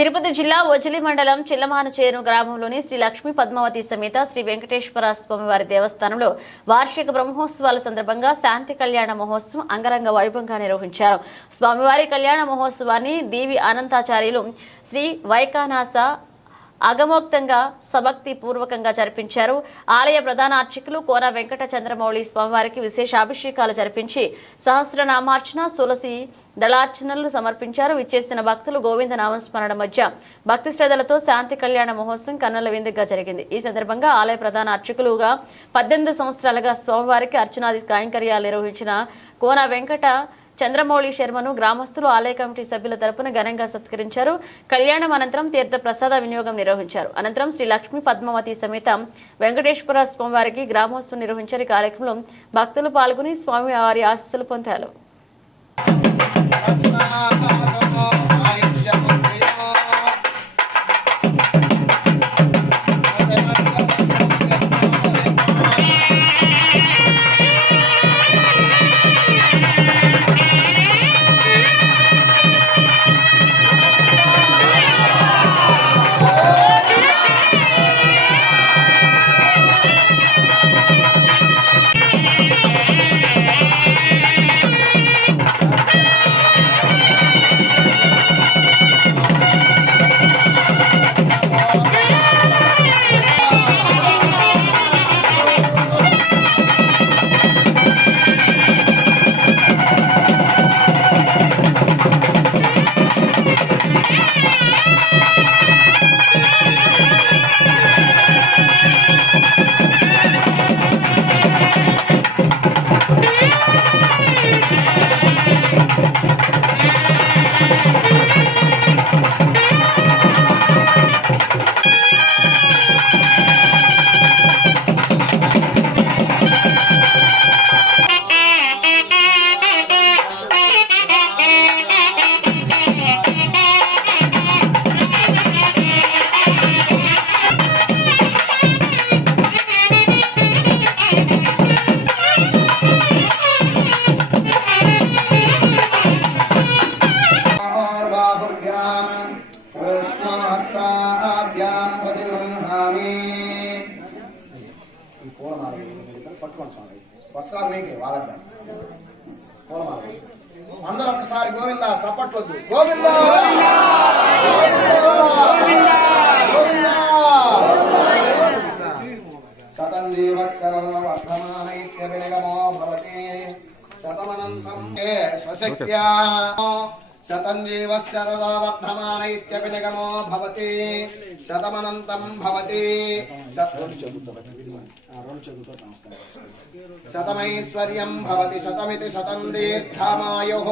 తిరుపతి జిల్లా ఓజిలి మండలం చిల్లమానచేరు గ్రామంలోని శ్రీ లక్ష్మీ పద్మావతి సమేత శ్రీ వెంకటేశ్వర స్వామివారి దేవస్థానంలో వార్షిక బ్రహ్మోత్సవాల సందర్భంగా శాంతి కళ్యాణ మహోత్సవం అంగరంగ వైభవంగా నిర్వహించారు. స్వామివారి కళ్యాణ మహోత్సవాన్ని దీవి అనంతాచార్యులు శ్రీ వైకానాస అగమోక్తంగా సభక్తి పూర్వకంగా జరిపించారు. ఆలయ ప్రధాన అర్చకులు కోన వెంకట చంద్రమౌళి స్వామివారికి విశేష అభిషేకాలు జరిపించి సహస్రనామార్చన తులసి దళార్చనలు సమర్పించారు. విచ్చేసిన భక్తులు గోవింద నామస్మరణ మధ్య భక్తి శ్రద్ధలతో శాంతి కళ్యాణ మహోత్సవం కన్నుల విందుగా జరిగింది. ఈ సందర్భంగా ఆలయ ప్రధాన అర్చకులుగా 18 సంవత్సరాలుగా స్వామివారికి అర్చనాది కైంకర్యాలు నిర్వహించిన కోన వెంకట చంద్రమౌళి శర్మను గ్రామస్తులు ఆలయ కమిటీ సభ్యుల తరపున ఘనంగా సత్కరించారు. కళ్యాణం అనంతరం తీర్థ ప్రసాద వినియోగం నిర్వహించారు. అనంతరం శ్రీ లక్ష్మీ పద్మావతి సమేత వెంకటేశ్వర స్వామివారికి గ్రామోత్సవం నిర్వహించారు. ఈ కార్యక్రమంలో భక్తులు పాల్గొని స్వామి వారి ఆశీస్సులు పొందారు. అందరూ ఒకసారి గోవింద చప్పట్లొద్దు. గోవింద శతం జీవశరవర్ధమానైత్యవినిగమో భవతి శతమనంతం స్వశక్త్యా శతం జీవశరవర్ధమానైత్యవినిగమో భవతి శతమనంతం భవతి శతమైశ్వర్యం భవతి శతమితి శతం దీర్ఘమాయుః.